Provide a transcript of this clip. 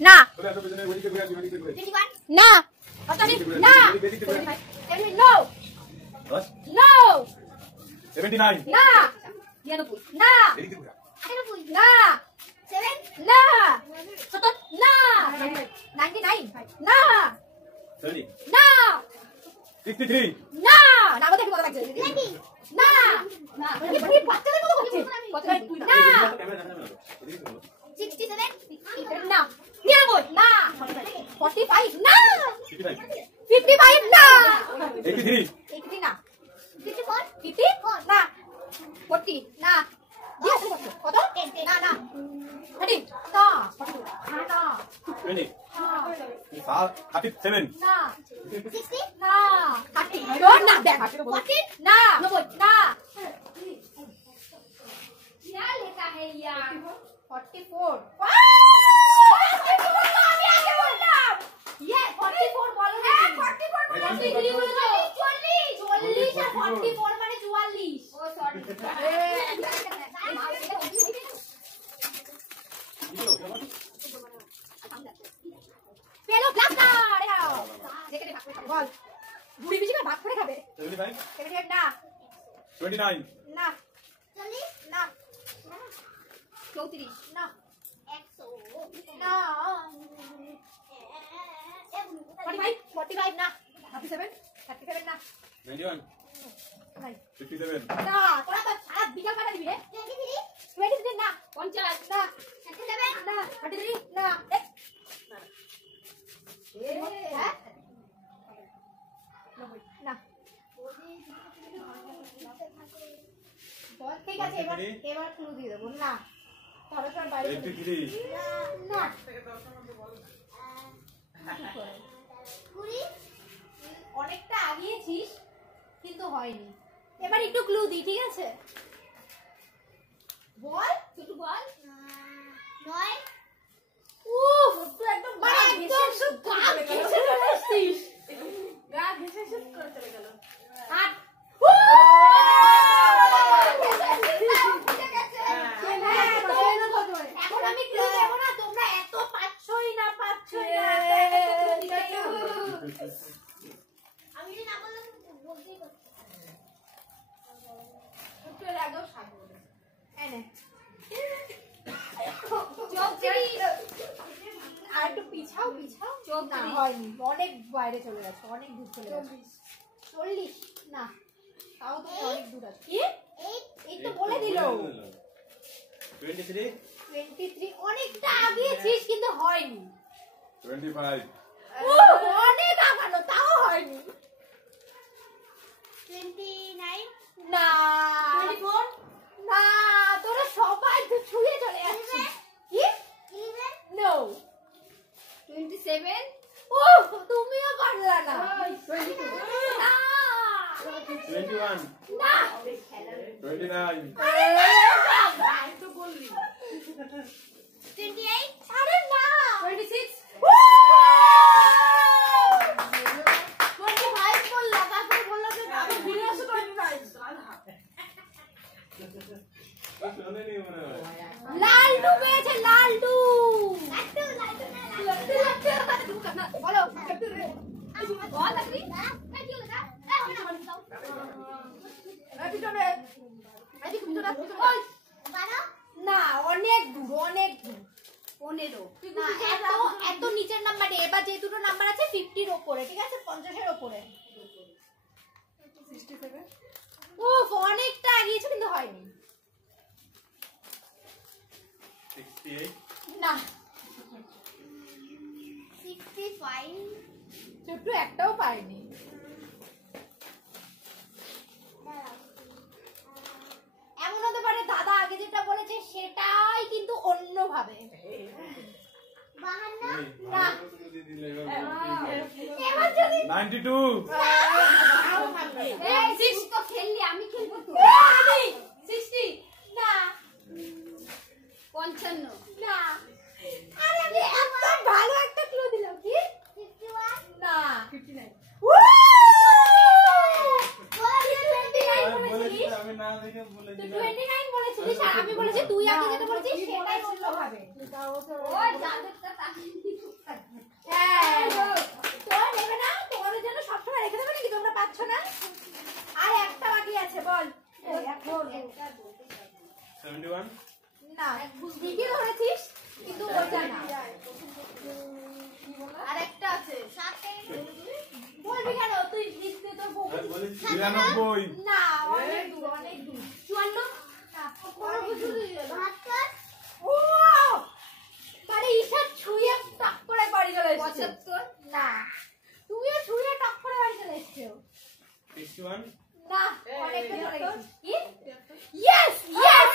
না না না নো নো 79 না 99 না 98 না 7 না 70 না 99 না 30 না 63 না না আমাদের কি কথা লাগছে না না এই বাচ্চাদের মতো করছে না 67 না 99 না 45 না 55 না 83 83 না 54 না 40 না কত না না 30 না না 20 37 না 60 না 30 ডোর না দেখ 40 না 90 না क्या लेता है यार 44 আমি আগে বললাম ये 44 বলো না 44 বলো 43 বলো 40 আর 44 মানে 44 ও সরি পেলো ক্লাস না রে নাও দেখে ভাগ করে বল বুড়ি বিজি ভাগ করে খাবে 75 না 29 না 40 না 34 না 100 না 45 না 37 না 91 নাই 57 না তোরা তো সারা বিকাল কাটা দিবি রে 23 না 50 না 37 না 33 না হ্যাঁ না বল ঠিক আছে এবার ক্লু দিয়ে দেবো না তাহলে তো বাইরে 83 না অনেকটা আগিয়েছিস কিন্তু হয়নি এবার একটু ক্লু দি ঠিক আছে বল একটু বল 9 উফ তুই একদম একদম সব গা ঘেঁষে ফেলেছিস গা ঘেঁষে শুট করে চলে গেল 8 এখন আমি ক্লু দেব না তোমরা এত পাচ্ছই না আমি যদি না বললাম বলতেই করতে একটু আগেও সাথ বলে এনে আর একটু পিছাও না হয়নি অনেক বাইরে চলে গেছে অনেক দূর চলে গেছে 40 না তাও তো অনেক দূর আছে কি এই তো বলে দিল 23 অনেকটা আগিয়েছিস কিন্তু হয়নি 25 ও অনেক আগানো তাও হয়নি 29 না 24 না তোরা সবাই তো ছুঁয়ে চলে যাচ্ছিস কি 11 নো 27 ও তুমিও পারলা না 22 না 21 না 29 তো বললি 28 আরে না 26 25 বললা তারপর বললা যে আমি ঘুরে আসো 25 লালটু পেয়েছে লালটু বলো বল লাগরি না অনেক দূর 15 এত নিচের নাম্বার এবার যে দুটো নাম্বার আছে 50 এর উপরে ঠিক আছে 50 এর উপরে 67 ও অনেকটা আগিয়েছে কিন্তু হয়নি 68 না 65 ছোট্ট একটাও পাইনি এমন হতে পারে দাদা আগে যেটা বলেছে সেটাই কিন্তু অন্য ভাবে 52 না এবার যদি 92 এই 6 তো খেললি আমি খেলবো তো 60 না 55 না আরে আমি এত ভালো একটা ক্লু দিলাম কি 51 না 59 ও 29 বলেছিস আমি না দেখে বলেছি তুই না। 29 বলেছিলিস আর আমি বলেছি তুই আগে যেটা বলেছিস সেটাই বলতে হবে। ওই যাদেরটা তাকে হ্যাঁ তো নেবে না তোমাদের জন্য সবসময় রেখে দেবে নাকি তোমরা পাচ্ছ না? আর একটা বাকি আছে বল। 71 না ঠিকই ধরেছিস কিন্তু ওটা না। আর একটা আছে বলবি কেন তুই লিখতে তোর বউ আমি বলেছি 93 না অনেক দূর 54 না কোনো কিছু ও মানে ঈশা ছুঁয়ে টাক করে বাড়ি চলে এসেছে 75 না তুইও ছুঁয়ে টাক করে বাড়ি চলে এসেছো 61 না অনেকটা চলে গেছিস কি ইয়েস ইয়েস